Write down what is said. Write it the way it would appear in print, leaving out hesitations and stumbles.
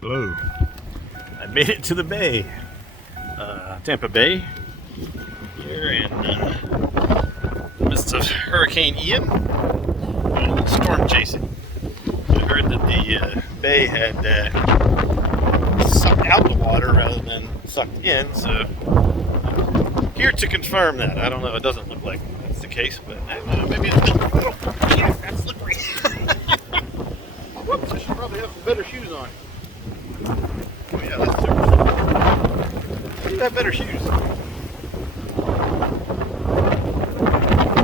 Hello. I made it to the bay, Tampa Bay, here in the midst of Hurricane Ian. Storm chasing. I heard that the bay had sucked out the water rather than sucked in, so here to confirm that. I don't know. It doesn't look like that's the case, but I don't know. Maybe it's still. Oh, yeah, that's slippery. Whoops! I should probably have some better shoes on. Oh yeah, that's super slippery. I do have better shoes.